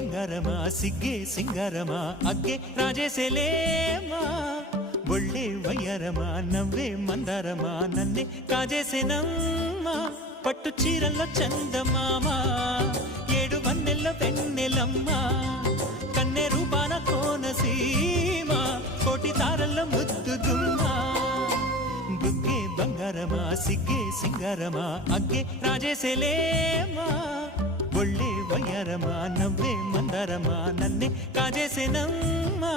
ಬಂಗಾರಮ ಸಿಗ್ಗೆ ಸಿಂಗಾರಮ ಅಗ್ಗೆ ರಾಜೇಸೆಲೇಮಾ ಒಳ್ಳೆ ವಯ್ಯಾರಮ ನವ್ವే మందారమ నన్నే కాజేసెనమ్మా పట్టు చీరల్లో చందమామ ఏడు వన్నెల్ల వెన్నెలమ్మ కన్నె రూపాన కోనసీమ కోటి తారల్లో ముద్దుగుమ్మ బుగ్గే ಬಂಗಾರಮ సిಗ್ಗೆ సింగారమ అಗ್ಗೆ రాజేసెలేమా ఒళ్ళే వయ్యారమ నవ్వే మందారమ నన్నే కాజేసెనమ్మా